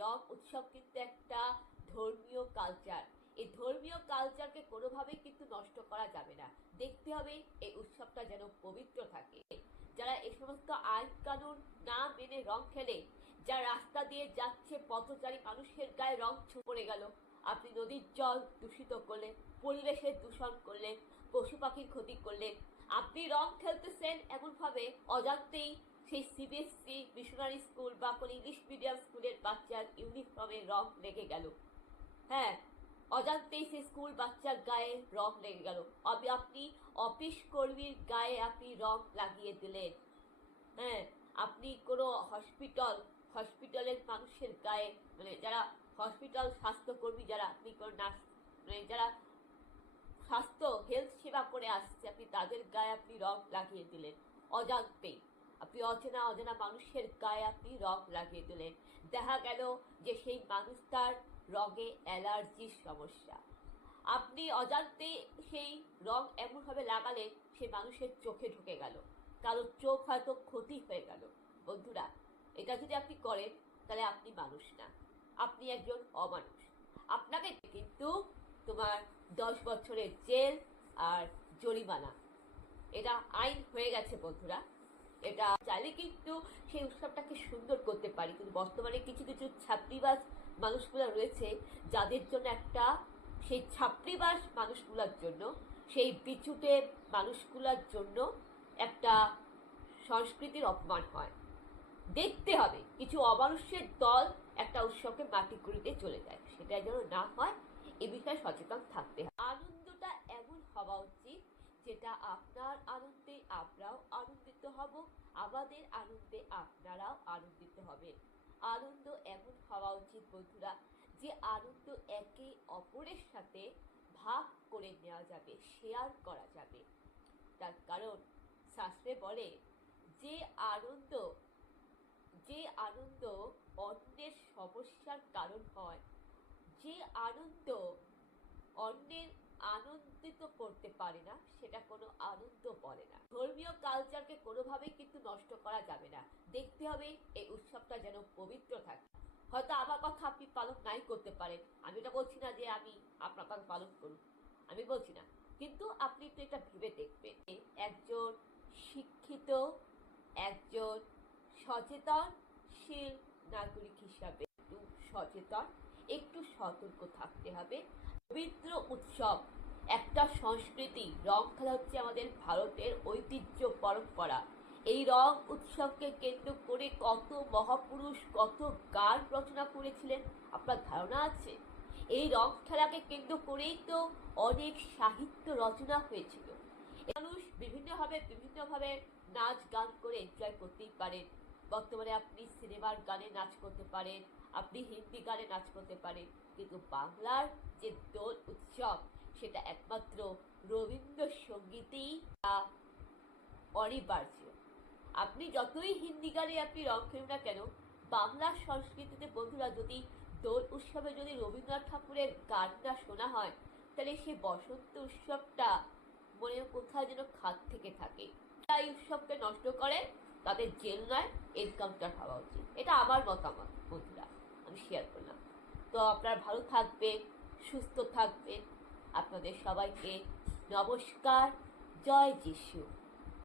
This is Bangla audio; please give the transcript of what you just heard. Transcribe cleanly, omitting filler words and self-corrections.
রং উৎসব কিন্তু একটা ধর্মীয় কালচার। এই ধর্মীয় কালচারকে কোনোভাবেই কিন্তু নষ্ট করা যাবে না। দেখতে হবে এই উৎসবটা যেন পবিত্র থাকে। যারা এই সমস্ত আইন কানুন না মেনে রং খেলে, যারা রাস্তা দিয়ে যাচ্ছে পথচারী মানুষের গায়ে রং পড়ে গেল, আপনি নদীর জল দূষিত করলেন, পরিবেশের দূষণ করলেন, পশু পাখির ক্ষতি করলেন। আপনি রং খেলতেছেন এমনভাবে অজান্তেই সেই সিবিএসসি মিশনারি স্কুল বা কোনো ইংলিশ মিডিয়াম স্কুলের বাচ্চার ইউনিফর্মে রং লেগে গেল। হ্যাঁ, অজান্তেই সেই স্কুল বাচ্চার গায়ে রং লেগে গেল। আপনি অফিস কর্মীর গায়ে আপনি রং লাগিয়ে দিলেন। হ্যাঁ, আপনি কোনো হসপিটালের মানুষের গায়ে, মানে যারা হসপিটাল স্বাস্থ্যকর্মী, যারা আপনি কোনো নার্স, মানে যারা স্বাস্থ্য হেলথ সেবা করে আসছে, আপনি তাদের গায়ে আপনি রং লাগিয়ে দিলেন অজান্তেই। আপনি অজানা মানুষের গায়ে আপনি রং লাগিয়ে দিলেন। দেখা গেল যে সেই মানুষটার রঙে অ্যালার্জির সমস্যা। আপনি অজান্তেই সেই রং এমনভাবে লাগালেন সেই মানুষের চোখে ঢুকে গেল, কারো চোখ হয়তো ক্ষতি হয়ে গেল। বন্ধুরা, এটা যদি আপনি করেন তাহলে আপনি মানুষ না, আপনি একজন অমানুষ। আপনাকে কিন্তু তোমার 10 বছরের জেল আর জরিমানা, এটা আইন হয়ে গেছে বন্ধুরা। এটা চাইলে কিন্তু সেই উৎসবটাকে সুন্দর করতে পারি, কিন্তু বর্তমানে কিছু কিছু ছাত্রীবাস মানুষগুলো রয়েছে যাদের জন্য সেই ছাত্রীবাস মানুষগুলোর জন্য, সেই বিচুটে মানুষগুলোর জন্য একটা সংস্কৃতির অপমান হয়। দেখতে হবে কিছু অমানুষের দল একটা উৎসবকে মাটি করিতে চলে যায়, সেটা যেন না হয় এ বিষয়ে সচেতন থাকতে হবে। আনন্দটা এমন হওয়া উচিত যেটা আপনার আনন্দে আমরাও আনন্দিত হব, আমাদের আনন্দে আপনারাও আনন্দিত হবেন। আনন্দ এমন হওয়া উচিত বন্ধুরা, যে আনন্দ একে অপরের সাথে ভাগ করে নেওয়া যাবে, শেয়ার করা যাবে। তার কারণ শাস্ত্রে বলে যে আনন্দ অন্যের সমস্যার কারণ হয়, যে আনন্দ অন্যের আনন্দিত করতে পারে না, সেটা কোনো আনন্দ বলে না। ধর্মীয় কালচারকে কোনোভাবেই কিন্তু নষ্ট করা যাবে না। দেখতে হবে এই উৎসবটা যেন পবিত্র থাকে। হয়তো আমার কথা আপনি পালন নাই করতে পারেন, আমি এটা বলছি না যে আমি আপনার কথা পালন করুন, আমি বলছি না, কিন্তু আপনি তো এটা ভেবে দেখবেন। একজন শিক্ষিত, একজন সচেতনশীল নাগরিক হিসাবে একটু সচেতন, একটু সতর্ক থাকতে হবে। পবিত্র উৎসব একটা সংস্কৃতি। রং খেলা হচ্ছে আমাদের ভারতের ঐতিহ্য, পরম্পরা। এই রং উৎসবকে কেন্দ্র করে কত মহাপুরুষ কত গান রচনা করেছিলেন আপনার ধারণা আছে? এই রং খেলাকে কেন্দ্র করেই তো অনেক সাহিত্য রচনা হয়েছিল। মানুষ বিভিন্নভাবে নাচ গান করে এনজয় করতেই পারেন। বর্তমানে আপনি সিনেমার গানে নাচ করতে পারেন, আপনি হিন্দি গানে নাচ করতে পারেন, কিন্তু বাংলার যে দোল উৎসব সেটা একমাত্র রবীন্দ্রসঙ্গীতেই অনিবার্য। আপনি যতই হিন্দি গানে আপনি রং খেলুন না কেন, বাংলা সংস্কৃতিতে বন্ধুরা যদি দোল উৎসবে যদি রবীন্দ্রনাথ ঠাকুরের গানটা শোনা হয়, তাহলে সেই বসন্ত উৎসবটা মনে কোথাও যেন খাদ থেকে থাকে। এই উৎসবকে নষ্ট করে তাদের জেল নয়, এনকাউন্টার হওয়া উচিত। এটা আমার মতামত বন্ধুরা, আমি শেয়ার করলাম। তো আপনারা ভালো থাকবেন, সুস্থ থাকবেন। আপনাদের সবাইকে নমস্কার, জয় যিশু।